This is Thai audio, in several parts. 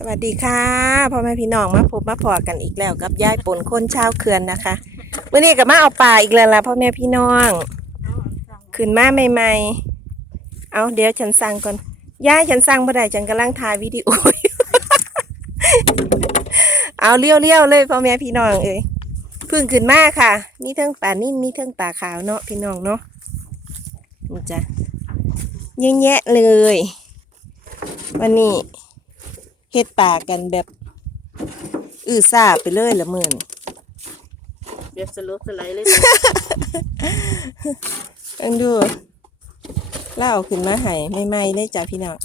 สวัสดีค่ะพ่อแม่พี่น้องมาพบมาพอกันอีกแล้วกับยายปนคนชาวเขื่อนนะคะวันนี้ก็มาเอาปลาอีกแล้วล่ะพ่อแม่พี่น้องขึ้นมาใหม่ๆ เอาเดี๋ยวฉันสั่งก่อนยายฉันสั่งบ่ได้ฉันกำลังถ่ายวิดีโออยู่เอาเลี้ยวๆเลยพ่อแม่พี่น้องเอ้ยพิ่งขึ้นมาค่ะ มีเทั้งปลานิ่นมีเทั้งปลาขาวเนาะพี่น้องเนาะนี่จ้ะเยอะแยะเลย วันนี้ เฮ็ดป่ากันแบบ อือซาไปเลยละมื่นเบียบสลบสไลด์เลยเอังดูเล่าขึ้นมาให้ใหม่ๆเลยจ้ะพี่น้อง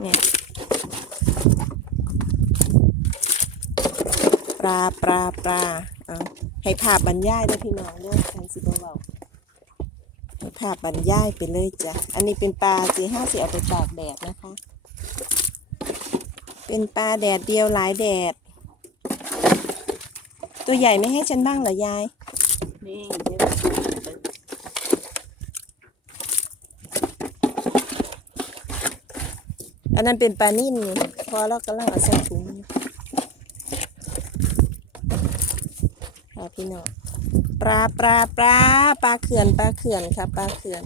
เนี่ยปลาปลาปลาเอาให้ภาพบรรยายด้วยพี่น้องเด้วยกันสิบเบาให้ ภาพบรรยายไปเลยจ้ะ อันนี้เป็นปลาสีห้าสีเอาไปตากแดดนะคะ เป็นปลาแดดเดียวหลายแดด ตัวใหญ่ไม่ให้ฉันบ้างเหรอยาย นี่อันนั้นเป็นปลานิ่นนี่พอเรากำลังเอาใส่ถุงอยู่ค่ะพี่น้อง ปลาปลาปลาปลาเขื่อนปลาเขื่อนค่ะปลาเขื่อน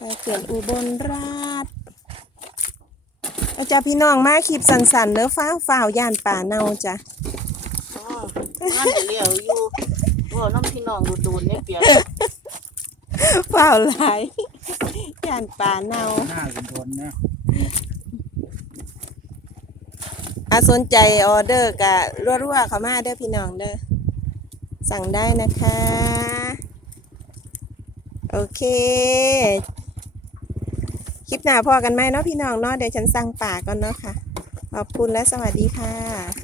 ปลาเขื่อนอุบลราชอาจารย์พี่น้องมาคลิปสันๆเนื้อฟ้าวฝ่าวย่านป่าเน่าจ้ะอ๋องานเลี้ยวอยู่ว่าน้องพี่น้องดูดูเนี่ยเปียกฝ่าวหลายย่านป่าเน่าหน้าคุณทนนะอาสนใจออเดอร์กะรัวๆเขามาเด้อพี่น้องเด้อ สั่งได้นะคะ โอเค คลิปหน้าพอกันไหมเนาะพี่น้องเนาะเดี๋ยวฉันสั่งป่าก่อนเนาะค่ะ ขอบคุณและสวัสดีค่ะ